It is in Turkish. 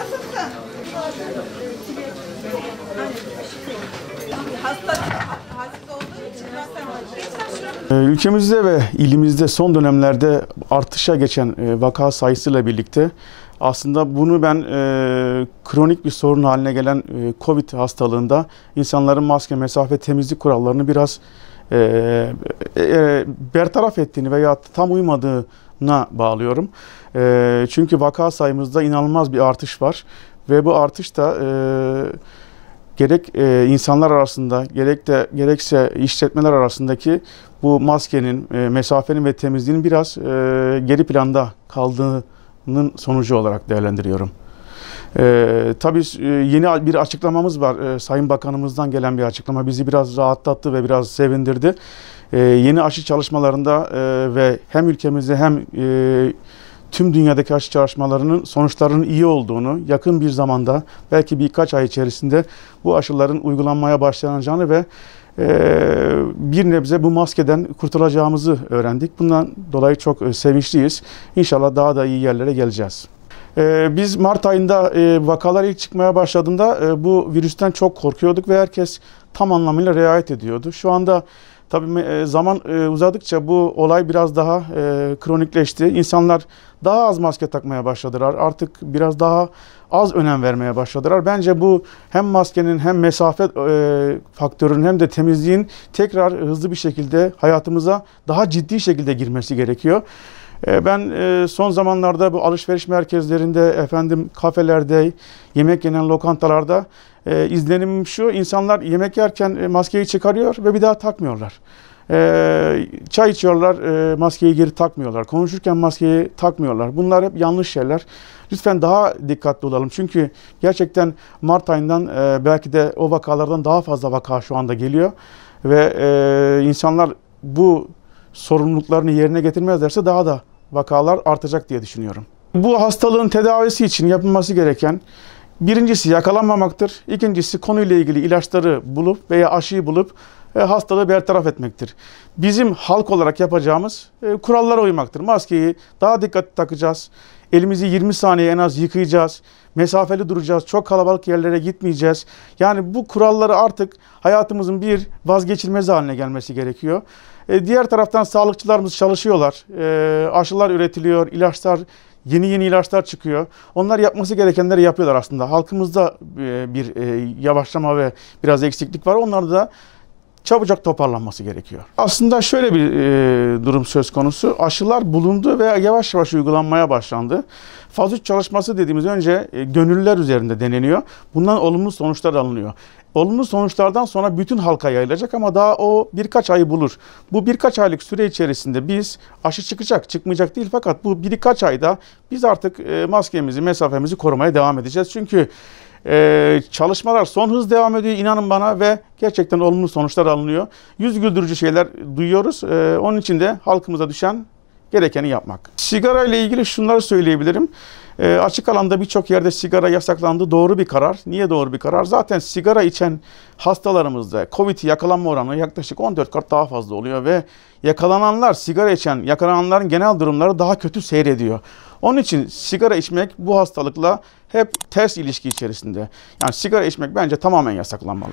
Nasılsın? Hasta olduğu için ülkemizde ve ilimizde son dönemlerde artışa geçen vaka sayısıyla birlikte aslında bunu ben kronik bir sorun haline gelen COVID hastalığında insanların maske, mesafe, temizlik kurallarını biraz bertaraf ettiğini veya tam uymadığına bağlıyorum. Çünkü vaka sayımızda inanılmaz bir artış var ve bu artış da gerek insanlar arasında gerekse işletmeler arasındaki bu maskenin, mesafenin ve temizliğin biraz geri planda kaldığının sonucu olarak değerlendiriyorum. Tabii yeni bir açıklamamız var. Sayın Bakanımızdan gelen bir açıklama bizi biraz rahatlattı ve biraz sevindirdi. Yeni aşı çalışmalarında ve hem ülkemizde hem tüm dünyadaki aşı çalışmalarının sonuçlarının iyi olduğunu, yakın bir zamanda belki birkaç ay içerisinde bu aşıların uygulanmaya başlanacağını ve bir nebze bu maskeden kurtulacağımızı öğrendik. Bundan dolayı çok sevinçliyiz. İnşallah daha da iyi yerlere geleceğiz. Biz Mart ayında vakalar ilk çıkmaya başladığında bu virüsten çok korkuyorduk ve herkes tam anlamıyla riayet ediyordu. Şu anda tabii zaman uzadıkça bu olay biraz daha kronikleşti. İnsanlar daha az maske takmaya başladılar. Artık biraz daha az önem vermeye başladılar. Bence bu hem maskenin hem mesafe faktörünün hem de temizliğin tekrar hızlı bir şekilde hayatımıza daha ciddi şekilde girmesi gerekiyor. Ben son zamanlarda bu alışveriş merkezlerinde, kafelerde, yemek yenen lokantalarda izlenimim şu: insanlar yemek yerken maskeyi çıkarıyor ve bir daha takmıyorlar. Çay içiyorlar, maskeyi geri takmıyorlar. Konuşurken maskeyi takmıyorlar. Bunlar hep yanlış şeyler. Lütfen daha dikkatli olalım. Çünkü gerçekten Mart ayından belki de o vakalardan daha fazla vaka şu anda geliyor. Ve insanlar bu sorumluluklarını yerine getirmezlerse daha da vakalar artacak diye düşünüyorum. Bu hastalığın tedavisi için yapılması gereken birincisi yakalanmamaktır. İkincisi konuyla ilgili ilaçları bulup veya aşıyı bulup hastalığı bertaraf etmektir. Bizim halk olarak yapacağımız kurallara uymaktır. Maskeyi daha dikkatli takacağız. Elimizi 20 saniye en az yıkayacağız. Mesafeli duracağız. Çok kalabalık yerlere gitmeyeceğiz. Yani bu kuralları artık hayatımızın bir vazgeçilmezi haline gelmesi gerekiyor. Diğer taraftan sağlıkçılarımız çalışıyorlar. Aşılar üretiliyor, yeni ilaçlar çıkıyor. Onlar yapması gerekenleri yapıyorlar aslında. Halkımızda bir yavaşlama ve biraz eksiklik var. Onlarda da çabucak toparlanması gerekiyor. Aslında şöyle bir durum söz konusu. Aşılar bulundu ve yavaş yavaş uygulanmaya başlandı. Faz 3 çalışması dediğimiz önce gönüllüler üzerinde deneniyor. Bundan olumlu sonuçlar alınıyor. Olumlu sonuçlardan sonra bütün halka yayılacak ama daha o birkaç ayı bulur. Bu birkaç aylık süre içerisinde biz aşı çıkmayacak değil, fakat bu birkaç ayda biz artık maskemizi, mesafemizi korumaya devam edeceğiz. Çünkü çalışmalar son hız devam ediyor, inanın bana, ve gerçekten olumlu sonuçlar alınıyor. Yüz güldürücü şeyler duyuyoruz. Onun için de halkımıza düşen gerekeni yapmak. Sigara ile ilgili şunları söyleyebilirim. Açık alanda birçok yerde sigara yasaklandı. Doğru bir karar. Niye doğru bir karar? Zaten sigara içen hastalarımızda COVID yakalanma oranı yaklaşık 14 kat daha fazla oluyor ve yakalananların genel durumları daha kötü seyrediyor. Onun için sigara içmek bu hastalıkla hep ters ilişki içerisinde. Yani sigara içmek bence tamamen yasaklanmalı.